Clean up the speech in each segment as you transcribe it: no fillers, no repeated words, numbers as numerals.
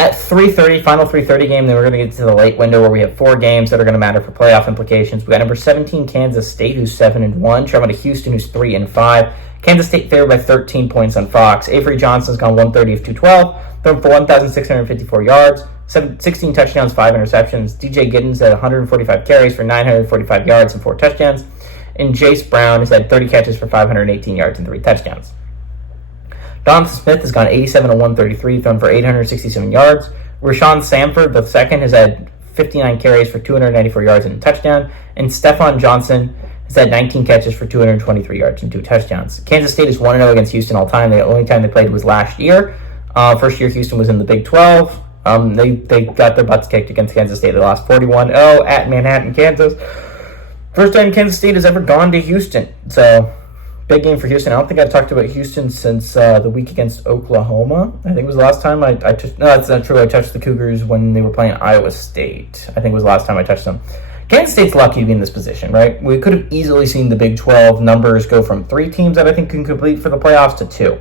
At 3:30, final 3:30 game, then we're going to get to the late window where we have 4 games that are going to matter for playoff implications. We got number 17, Kansas State, who's 7-1, traveling to Houston, who's 3-5. Kansas State favored by 13 points on Fox. Avery Johnson's gone 130 of 212, thrown for 1,654 yards, 16 touchdowns, 5 interceptions. DJ Giddens had 145 carries for 945 yards and 4 touchdowns. And Jace Brown has had 30 catches for 518 yards and 3 touchdowns. Donovan Smith has gone 87 of 133, thrown for 867 yards. Rashawn Samford, the second, has had 59 carries for 294 yards and a touchdown. And Stephon Johnson has had 19 catches for 223 yards and 2 touchdowns. Kansas State is 1-0 against Houston all time. The only time they played was last year. First year Houston was in the Big 12. They got their butts kicked against Kansas State. They lost 41-0 at Manhattan, Kansas. First time Kansas State has ever gone to Houston. So, big game for Houston. I don't think I've talked about Houston since the week against Oklahoma. I think it was the last time I touched... No, that's not true. I touched the Cougars when they were playing Iowa State. I think it was the last time I touched them. Kansas State's lucky to be in this position, right? We could have easily seen the Big 12 numbers go from 3 teams that I think can compete for the playoffs to 2.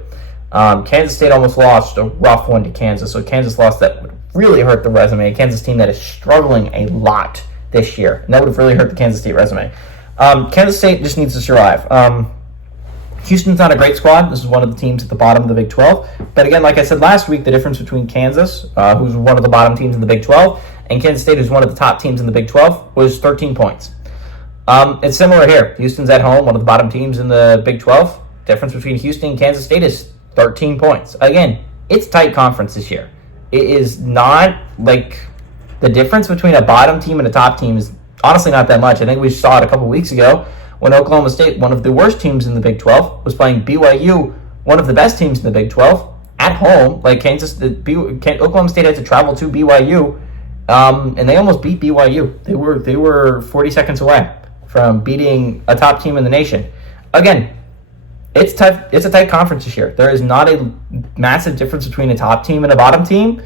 Kansas State almost lost a rough one to Kansas, so Kansas lost that would really hurt the resume. A Kansas team that is struggling a lot this year, and that would have really hurt the Kansas State resume. Kansas State just needs to survive. Houston's not a great squad. This is one of the teams at the bottom of the Big 12. But again, like I said last week, the difference between Kansas, who's one of the bottom teams in the Big 12, and Kansas State, who's one of the top teams in the Big 12, was 13 points. It's similar here. Houston's at home, one of the bottom teams in the Big 12. Difference between Houston and Kansas State is 13 points. Again, it's tight conference this year. It is not like the difference between a bottom team and a top team is honestly not that much. I think we saw it a couple weeks ago when Oklahoma State, one of the worst teams in the Big 12, was playing BYU, one of the best teams in the Big 12, at home. Like Oklahoma State had to travel to BYU, and they almost beat BYU. They were 40 seconds away from beating a top team in the nation. Again, it's tough. It's a tight conference this year. There is not a massive difference between a top team and a bottom team.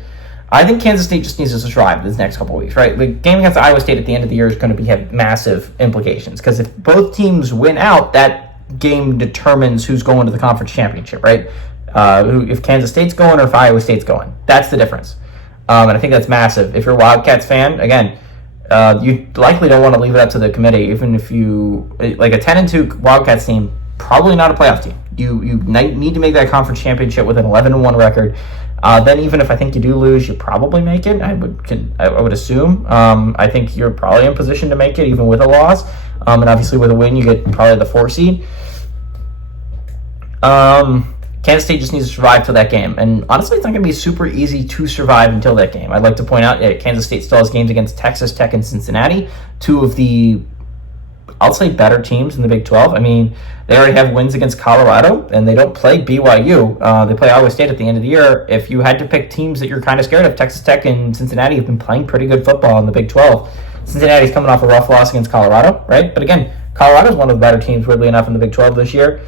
I think Kansas State just needs to survive this next couple of weeks, right? The game against Iowa State at the end of the year is going to have massive implications because if both teams win out, that game determines who's going to the conference championship, right? If Kansas State's going or if Iowa State's going. That's the difference. And I think that's massive. If you're a Wildcats fan, again, you likely don't want to leave it up to the committee, even if you, like a 10-2 Wildcats team, probably not a playoff team. You need to make that conference championship with an 11-1 record. Then even if I think you do lose, you probably make it. I would assume. I think you're probably in position to make it even with a loss. And obviously with a win, you get probably the 4 seed. Kansas State just needs to survive till that game. And honestly, it's not going to be super easy to survive until that game. I'd like to point out that Kansas State still has games against Texas Tech and Cincinnati, 2 of the, I'll say, better teams in the Big 12. I mean, they already have wins against Colorado, and they don't play BYU. They play Iowa State at the end of the year. If you had to pick teams that you're kind of scared of, Texas Tech and Cincinnati have been playing pretty good football in the Big 12. Cincinnati's coming off a rough loss against Colorado, right? But again, Colorado's one of the better teams, weirdly enough, in the Big 12 this year.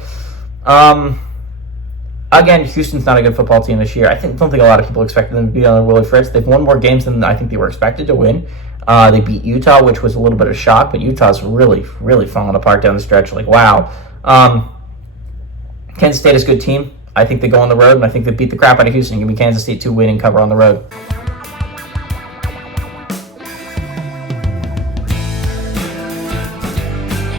Again, Houston's not a good football team this year. I don't think a lot of people expected them to be on Willie Fritz. They've won more games than I think they were expected to win. They beat Utah, which was a little bit of a shock, but Utah's really, really falling apart down the stretch. Like, wow. Kansas State is a good team. I think they go on the road, and I think they beat the crap out of Houston. Give me Kansas State to win and cover on the road.